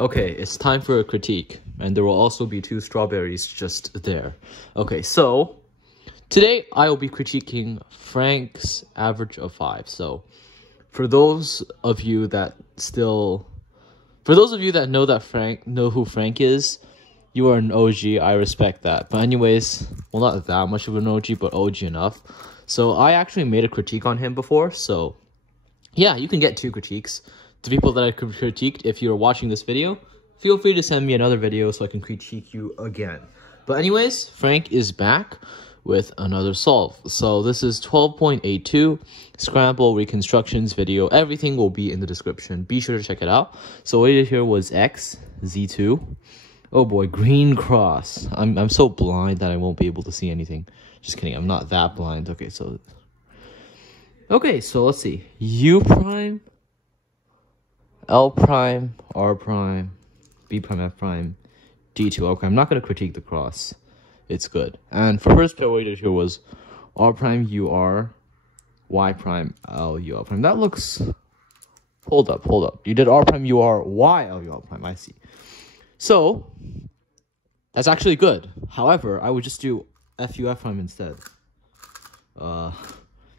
Okay, it's time for a critique, and there will also be 2 strawberries just there. Okay, so today I will be critiquing Frank's average of 5. So for those of you that know who Frank is, you are an OG. I respect that. But anyways, well, not that much of an OG, but OG enough. So I actually made a critique on him before. So yeah, you can get 2 critiques. The people that I critiqued, if you're watching this video, feel free to send me another video so I can critique you again. But anyways, Frank is back with another solve. So this is 12.82 Scramble Reconstructions video. Everything will be in the description. Be sure to check it out. So what I did here was X, Z2. Oh boy, green cross. I'm so blind that I won't be able to see anything. Just kidding, I'm not that blind. Okay, so let's see. U prime, L prime, R prime, B prime, F prime, D2. Okay, I'm not going to critique the cross. It's good. And for first pair, what we did here was R prime, U, R, Y prime, L, U, L prime. That looks... Hold up. You did R prime, U, R, Y, L, U, L prime. I see. So, that's actually good. However, I would just do F, U, F prime instead.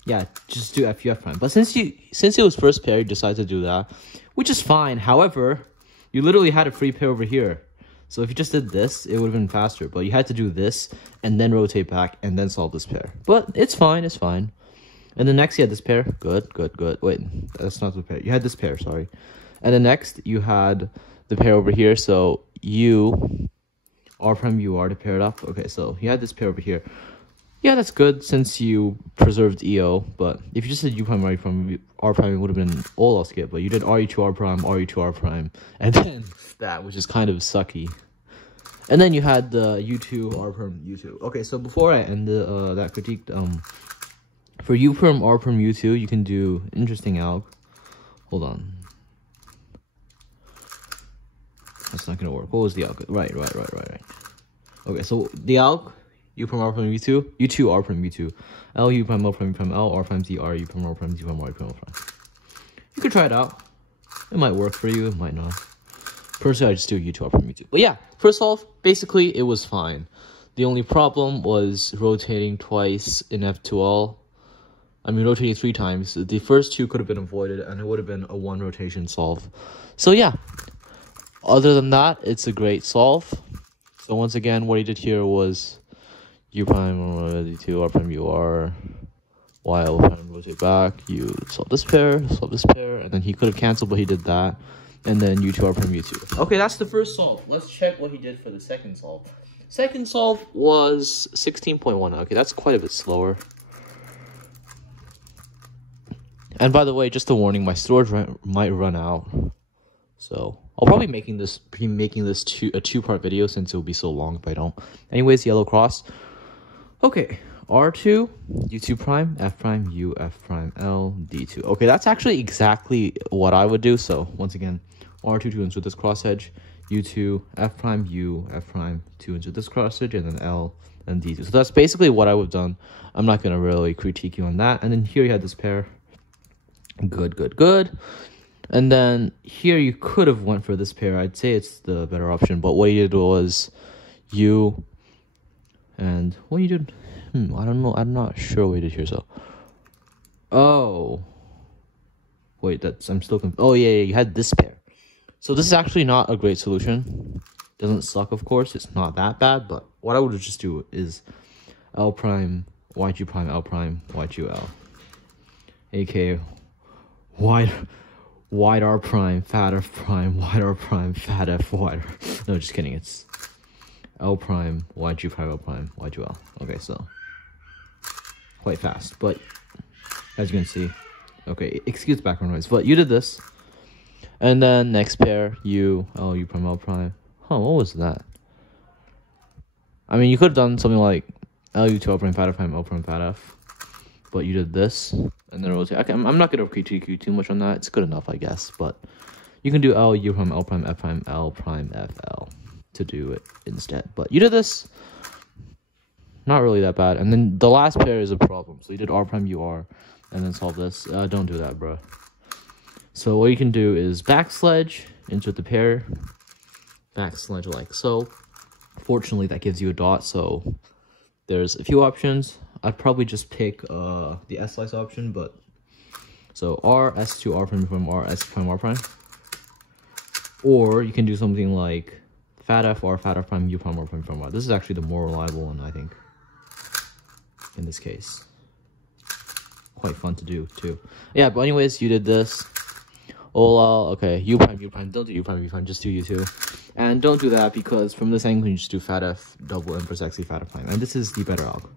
Yeah, just do F, U, F prime. But since it was first pair, you decided to do that, which is fine. However, you literally had a free pair over here. So if you just did this, it would have been faster. But you had to do this, and then rotate back, and then solve this pair. But it's fine, it's fine. And then next, you had this pair. Good. Wait, that's not the pair. You had this pair, sorry. And then next, you had the pair over here. So U, R prime, U, R to pair it up. Okay, so you had this pair over here. Yeah, that's good since you preserved EO. But if you just did U prime, R prime, R prime, it would have been all I'll skip. But you did RE2, R prime, RE2, R prime. And then that, which is kind of sucky. And then you had the U2, R prime, U2. Okay, so before I end that critique, for U prime, R prime, U2, you can do interesting alg. Hold on. That's not gonna work. What was the alg? Right. Okay, so the alg, U prime, R prime, U2, U2, R prime, U2, L, U prime, L prime, U prime, L, R prime, Z, R, U prime, R prime, Z prime, R prime, L prime. You could try it out. It might work for you, it might not. Personally, I just do U2, R prime, U2. But yeah, first solve, basically, it was fine. The only problem was rotating twice in F2L. I mean, rotating 3 times. The first 2 could have been avoided, and it would have been a 1 rotation solve. So yeah, other than that, it's a great solve. So once again, what he did here was U prime, D2, R prime, U, R, Y, L prime, rotate back, you solve this pair, and then he could have canceled, but he did that. And then U2, R prime, U2. Okay, that's the first solve. Let's check what he did for the second solve. Second solve was 16.1. Okay, that's quite a bit slower. And by the way, just a warning, my storage might run out. So I'll probably be making this a 2-part video since it will be so long if I don't. Anyways, yellow cross. Okay, R2, U2 prime, F prime, U, F prime, L, D2. Okay, that's actually exactly what I would do. So once again, R2 to insert this cross edge, U2, F prime, U, F prime, to insert this cross edge, and then L and D2. So that's basically what I would have done. I'm not going to really critique you on that. And then here you had this pair. Good. And then here you could have went for this pair. I'd say it's the better option. But what you did was U and what you did? I don't know. I'm not sure what you did here. So, oh, wait. I'm still confused. Oh yeah. You had this pair. So this is actually not a great solution. Doesn't suck, of course. It's not that bad. But what I would just do is L prime, YG prime, L prime, YG L, aka wide R prime, fat F prime, wide R prime, fat F, wide R. No, just kidding. It's L prime, YG prime, L prime, YG L. Okay, so quite fast, but as you can see, okay, excuse background noise, but you did this, and then next pair, U, L, U prime, L prime. Huh, what was that? I mean, you could have done something like L, U2, L prime, fat F prime, L prime, fat F, but you did this. And then rotate. Okay, I'm not going to critique you too much on that. It's good enough, I guess. But you can do L, U prime, L prime, F prime, L prime, F, L to do it instead. But you did this. Not really that bad. And then the last pair is a problem. So you did R prime, U, R, and then solve this. Don't do that, bro. So what you can do is back sledge, insert the pair, backslash like so. Fortunately, that gives you a dot, so there's a few options. I'd probably just pick the S-slice option, but so R, S2, R prime, from R, S prime, R prime. Or you can do something like fat F, R, fat F prime, U prime, R prime, from R. This is actually the more reliable one, I think, in this case. Quite fun to do, too. Yeah, but anyways, you did this. Oh, okay, U prime, don't do U prime, U prime, just do U2. And don't do that because from this angle, you just do fat F, double inverse XE, fat F prime. And this is the better alg.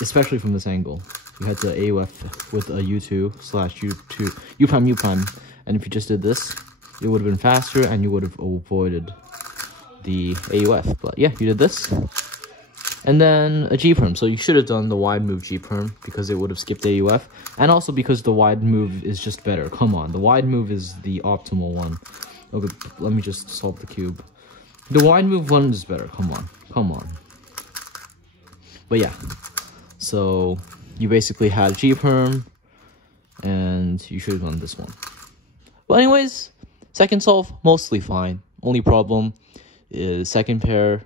Especially from this angle. You had the AUF with a U2 slash U2, U prime, U prime. And if you just did this, it would have been faster and you would have avoided the AUF. But yeah, you did this. And then a G perm. So you should have done the wide move G perm because it would have skipped AUF. And also because the wide move is just better. Come on, the wide move is the optimal one. Okay, let me just solve the cube. The wide move one is better. Come on, come on. But yeah, so you basically had G perm, and you should have done this one. But anyways, second solve mostly fine. Only problem is second pair.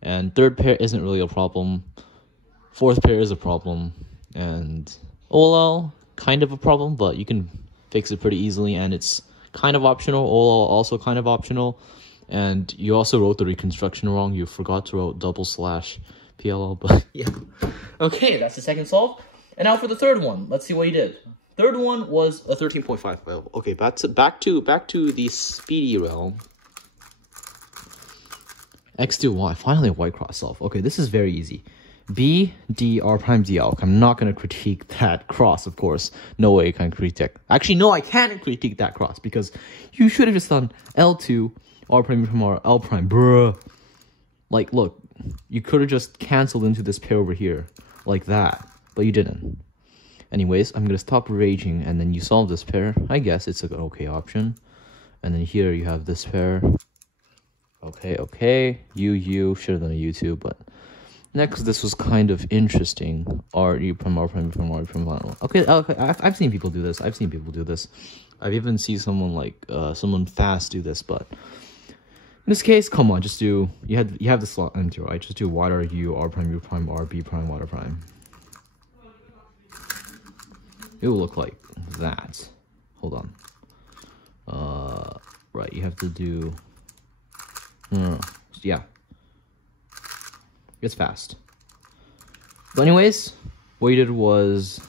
And third pair isn't really a problem. Fourth pair is a problem. And OLL, kind of a problem, but you can fix it pretty easily. And it's kind of optional. OLL also kind of optional. And you also wrote the reconstruction wrong. You forgot to write double slash PLL, but yeah. Okay, that's the second solve. And now for the third one. Let's see what you did. Third one was a 13.5 available. Okay, back to the speedy realm. X to Y, finally a white cross solve. Okay, this is very easy. B, D, R prime, D, alg. I'm not going to critique that cross, of course. No way I can critique. Actually, no, I can't critique that cross because you should have just done L2, R prime, U prime, R, L prime, bruh. Like, look, you could have just canceled into this pair over here, like that, but you didn't. Anyways, I'm going to stop raging, and then you solve this pair. I guess it's an okay option. And then here you have this pair. Okay. U, should have done a U2, but next, this was kind of interesting. R, U prime, R prime, U prime, R prime, okay, I've seen people do this. I've even seen someone like, someone fast do this, but in this case, come on, just do, you have the slot empty, right? Just do water U, R prime, U prime, R, B prime, water prime. It will look like that. Hold on. Right, you have to do, yeah. It's fast. But anyways, what you did was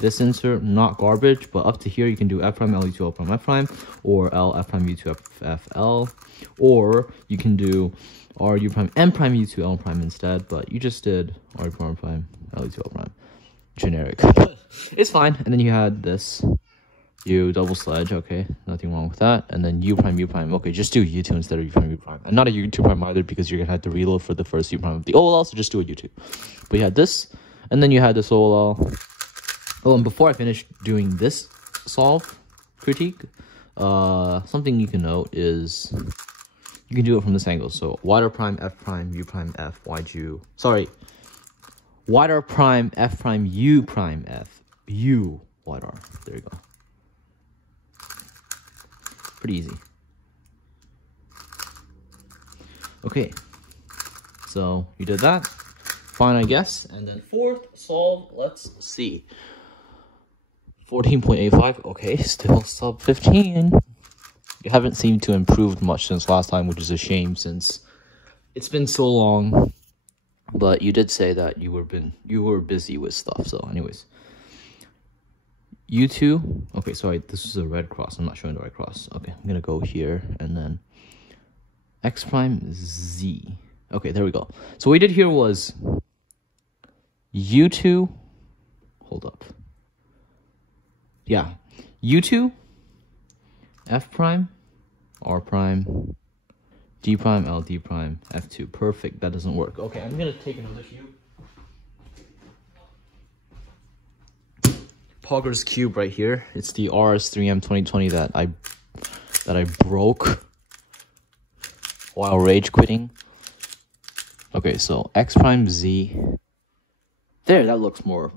this insert, not garbage, but up to here you can do F prime, L, U2, L prime, F prime, or L, F prime, U2, F, L, or you can do R, U prime, M prime, U2, L prime instead, but you just did R prime, L, U2, L prime. Generic. It's fine. And then you had this. U double sledge, okay, nothing wrong with that. And then U prime, okay, just do U2 instead of U prime, And not a U2 prime either because you're gonna have to reload for the first U prime of the OLL, so just do a U2. But you had this, and then you had this OLL. Oh, and before I finish doing this solve critique, something you can note is you can do it from this angle. So water prime, F prime, U prime, F, YU. Sorry. Water prime, F prime, U prime, F, U, water. There you go. Pretty easy. Okay, so you did that. Fine, I guess. And then fourth solve, let's see. 14.85, okay, still sub 15. You haven't seemed to improve much since last time, which is a shame since it's been so long. But you did say that you were busy with stuff, so anyways. U2, okay, sorry, this is a red cross. I'm not showing the right cross. Okay, I'm gonna go here and then X prime Z. Okay, there we go. So what we did here was U2, hold up. Yeah, U2, F prime, R prime, D prime, L, D prime, F2. Perfect, that doesn't work. Okay, I'm gonna take another cube. Pogger's cube right here. It's the RS3M 2020 that I broke while rage quitting. Okay, so X prime Z. There, that looks more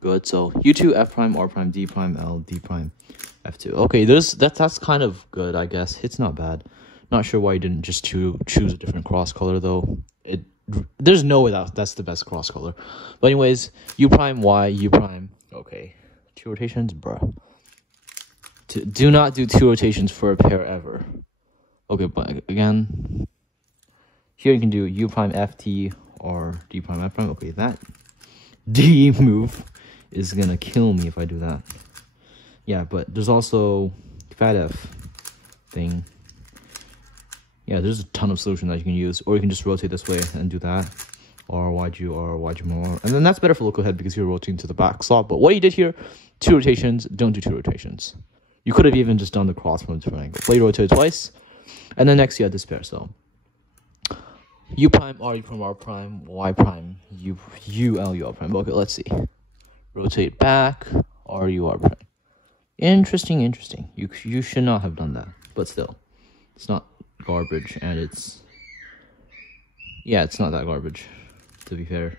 good. So U2, F prime, R prime, D prime, L, D prime, F2. Okay, that's kind of good, I guess. It's not bad. Not sure why you didn't just choose a different cross color though. There's no way that's the best cross color. But anyways, U prime, Y, U prime. Okay, 2 rotations, bruh. Do not do 2 rotations for a pair ever. Okay, but again, here you can do U prime FT or D prime F prime. Okay, that D move is gonna kill me if I do that. Yeah, but there's also fat F thing. Yeah, there's a ton of solution that you can use, or you can just rotate this way and do that, or YG or YG more, and then that's better for local head because you're rotating to the back slot. But what you did here, 2 rotations, don't do 2 rotations. You could have even just done the cross from a different angle. But you rotate twice, and then next you have this pair. So U prime, R, U prime, R prime, Y prime, U L, U R prime. Okay, let's see. Rotate back, R, U, R prime. Interesting. You should not have done that, but still, it's not garbage, and it's not that garbage, to be fair.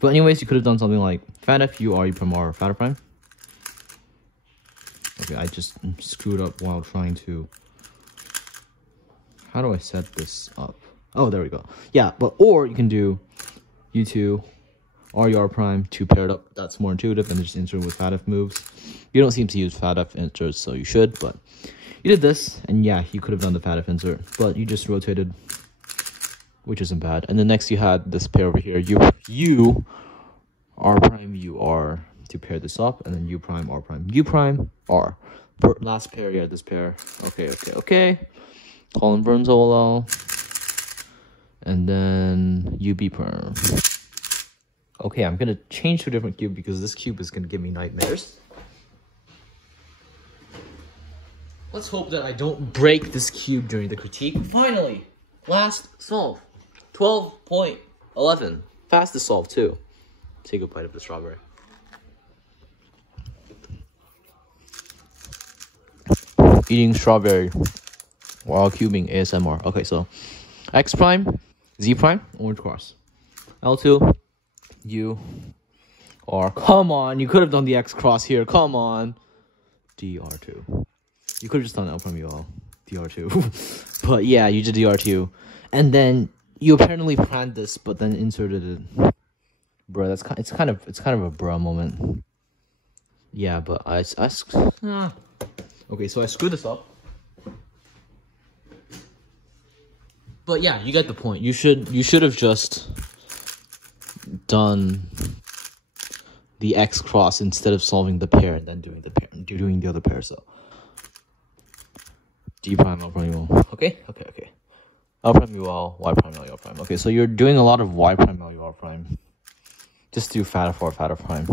But anyways, you could have done something like fat F, U, R, U prime, R, fat F prime. Okay, I just screwed up while trying to... How do I set this up? Oh, there we go. Yeah, or you can do U2, R, U, R prime, 2 paired up. That's more intuitive, and just insert with fat F moves. You don't seem to use fat F inserts, so you should, but you did this, and yeah, you could have done the fat F insert, but you just rotated, which isn't bad. And then next you had this pair over here, U, R prime, U, R, to pair this up, and then U prime, R prime, U prime, R. Last pair, yeah, this pair. Okay. Colin Burns OLL. And then UB perm. Okay, I'm gonna change to a different cube because this cube is gonna give me nightmares. Let's hope that I don't break this cube during the critique. Finally, last solve. 12.11. Fastest solve too. Take a bite of the strawberry. Eating strawberry while cubing ASMR. Okay, so X prime, Z prime, orange cross. L2, U, R. Come on, you could have done the X cross here. Come on. DR2. You could have just done L prime UL. DR2. But yeah, you did DR2. And then you apparently planned this, but then inserted it. Bro, it's kind of a bruh moment. Yeah, but okay, so I screwed this up. But yeah, you get the point. You should have just done the X cross instead of solving the pair and then doing the other pair. So D prime, L prime, UL. Okay. L prime, UL, Y prime, L, U prime. Okay, so you're doing a lot of Y prime, L, U prime. Just do fat F, R, fat F prime.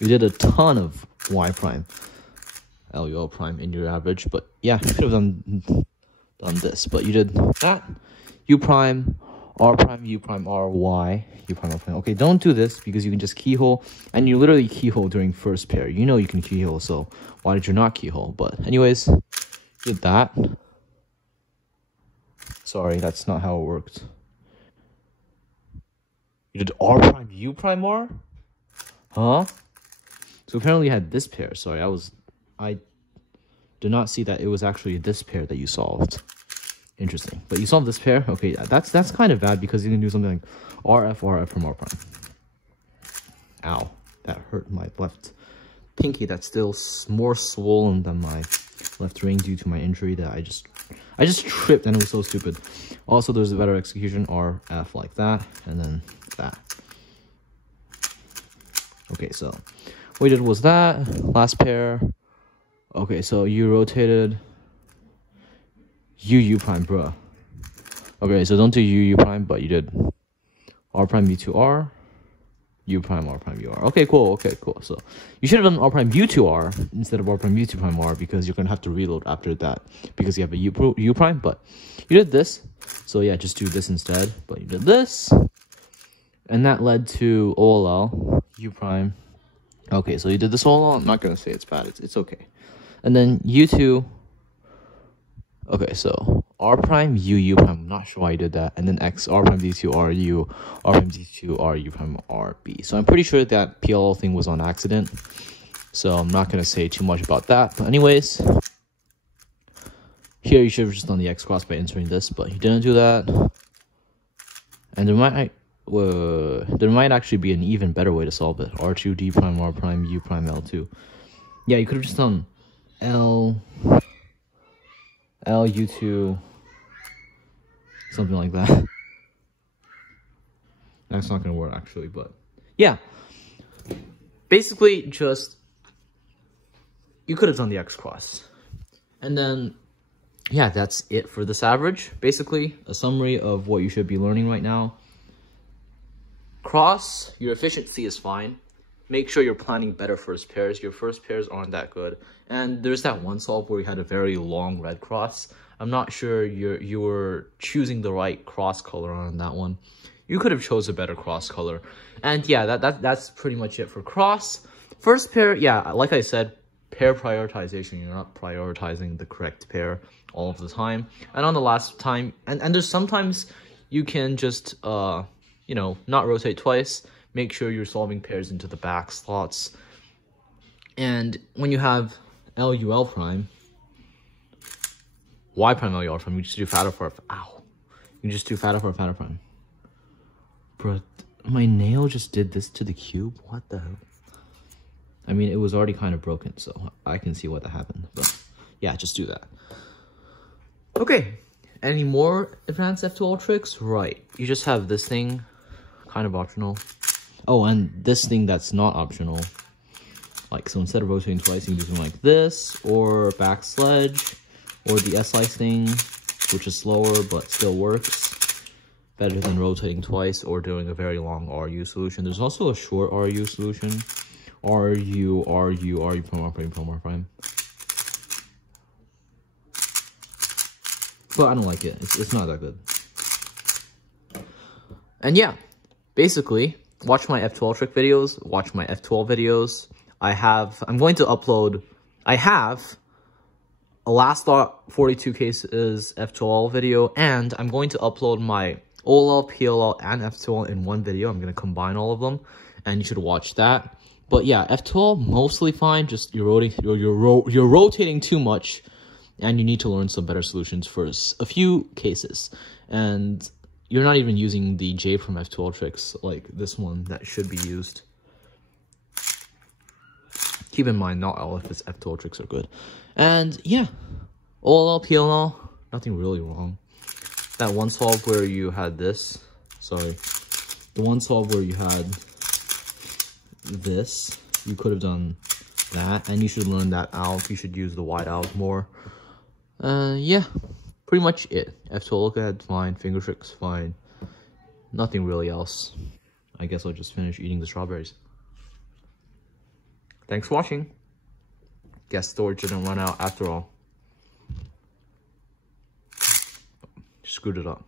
You did a ton of Y prime, L, U, L prime in your average, but yeah, you could have done this, but you did that. U prime, R prime, U prime, R, Y, U prime, L prime. Okay, don't do this because you can just keyhole, and you literally keyhole during first pair. You know you can keyhole, so why did you not keyhole? But anyways, you did that. Sorry, that's not how it worked. You did R prime, U prime, R? Huh? So apparently you had this pair. Sorry, I did not see that it was actually this pair that you solved. Interesting. But you solved this pair. Okay, that's kind of bad because you can do something like RF from R prime. Ow. That hurt my left pinky. That's still more swollen than my left ring due to my injury that I just tripped and it was so stupid. Also, there's a better execution. RF like that. And then that. Okay, so what we did was that. Last pair. Okay, so you rotated U prime, bruh. Okay, so don't do U prime, but you did R prime U2 R, U prime R prime U R. Okay, cool. So you should have done R prime U2 R instead of R prime U2 prime R because you're gonna have to reload after that because you have a U prime. But you did this, so yeah, just do this instead. But you did this, and that led to OLL U prime. Okay, so you did this OLL. I'm not gonna say it's bad. It's okay. And then U2. Okay, so R prime, U prime. I'm not sure why you did that. And then X, R prime, D2, R, U, R prime, D2, R, U prime, R, B. So I'm pretty sure that PLL thing was on accident. So I'm not going to say too much about that. But anyways, here you should have just done the X cross by inserting this, but you didn't do that. And there might actually be an even better way to solve it. R2, D prime, R prime, U prime, L2. Yeah, you could have just done L, U2, something like that. That's not going to work actually, but yeah. Basically, just, you could have done the X cross. And then, yeah, that's it for this average. Basically, a summary of what you should be learning right now. Cross, your efficiency is fine. Make sure you're planning better first pairs. Your first pairs aren't that good. And there's that one solve where you had a very long red cross. I'm not sure you were choosing the right cross color on that one. You could have chose a better cross color. And yeah, that's pretty much it for cross. First pair, yeah, like I said, pair prioritization. You're not prioritizing the correct pair all of the time. And on the last time, and there's sometimes you can just, you know, not rotate twice. Make sure you're solving pairs into the back slots. And when you have LUL prime, Y prime LUL prime, you just do fatter for, ow. You just do fatter for fatter prime. Bro, my nail just did this to the cube? What the hell? I mean, it was already kind of broken, so I can see what that happened. But yeah, just do that. Okay, any more advanced F2L tricks? Right, you just have this thing, kind of optional. Oh, and this thing that's not optional. Like, so instead of rotating twice, you can do something like this, or back sledge, or the S-slice thing, which is slower but still works. Better than rotating twice or doing a very long RU solution. There's also a short RU solution. RU prime, R prime, R prime. But I don't like it. It's not that good. And yeah, basically, watch my F2L trick videos. Watch my F2L videos. I have a last thought 42 cases F2L video, and I'm going to upload my OLL, PLL, and F2L in one video. I'm going to combine all of them, and you should watch that. But yeah, F2L, mostly fine. Just you're rotating too much, and you need to learn some better solutions for a few cases. And you're not even using the J from F2L tricks like this one that should be used. Keep in mind, not all of its F2L tricks are good. And yeah, OLL, PLL, nothing really wrong. That one solve where you had this, sorry, the one solve where you had this, you could have done that, and you should learn that out. You should use the wide out more. Yeah, pretty much it. F2L look ahead, fine. Finger tricks, fine. Nothing really else. I guess I'll just finish eating the strawberries. Thanks for watching. Guess storage didn't run out after all. Screwed it up.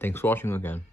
Thanks for watching again.